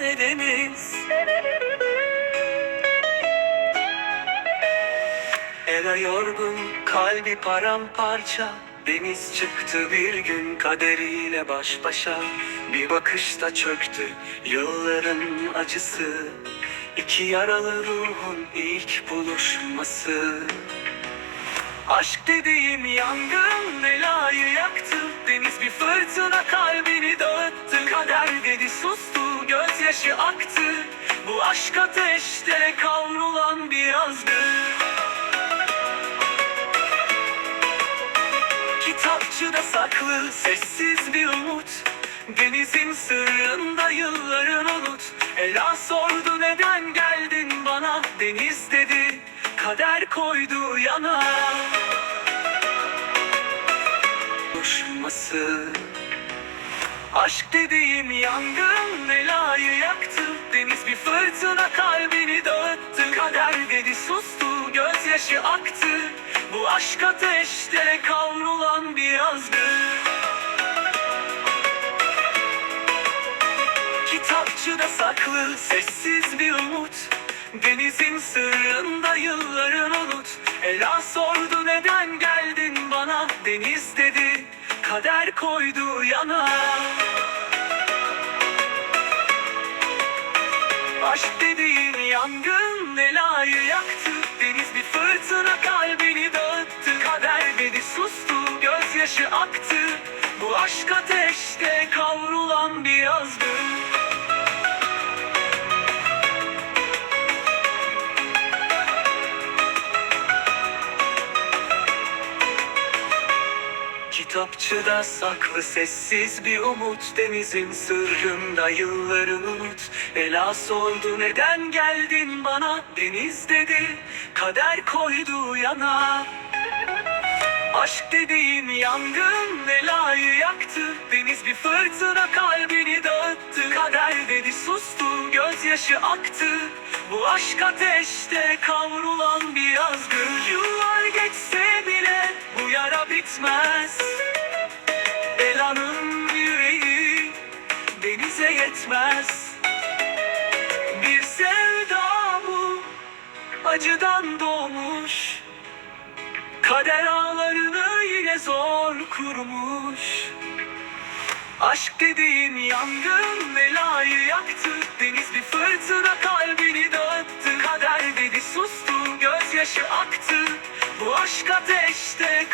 Karadeniz Ela yorgun kalbi paramparça. Deniz çıktı bir gün kaderiyle baş başa. Bir bakışta çöktü yılların acısı. İki yaralı ruhun ilk buluşması. Aşk dediğim yangın Ela'yı yaktı. Deniz bir fırtına kalbini dağıttı Kader dedi sustu gözyaşı aktı. Bu aşk ateşte kavrulan bir yazgı Kitapçıda saklı sessiz bir umut. Denizin sırrında yılların unut. Ela sordu neden geldin bana? Deniz dedi kader koydu yana. Buluşması Aşk dediğim yangın Ela'yı yaktı. Deniz bir fırtına kalbini dağıttı. Kader dedi sustu gözyaşı aktı. Bu aşk ateşte kavrulan bir yazgı Kitapçıda saklı sessiz bir umut. Denizin sırrında yılların unut. Ela sordu neden Aşk dediğin yangın Ela'yı yaktı. Deniz bir fırtına kalbini dağıttı. Kader dedi sustu gözyaşı aktı. Bu aşk ateşte kavrulan bir yazgı Kitapçıda saklı sessiz bir umut Denizin sırrında yılların unut Ela sordu neden geldin bana? Deniz dedi kader koydu yana. Aşk dediğin yangın Ela'yı yaktı Deniz bir fırtına kalbini dağıttı. Kader dedi sustu gözyaşı aktı. Bu aşk ateşte kavrulan bir yazgı Yıllar geçse bile bu yara bitmez yetmez Bir sevda bu acıdan doğmuş. Kader ağlarını yine zor kurmuş. Aşk dediğin yangın Ela'yı yaktı. Deniz bir fırtına kalbini dağıttı. Kader dedi sustu gözyaşı aktı. Bu aşk ateşte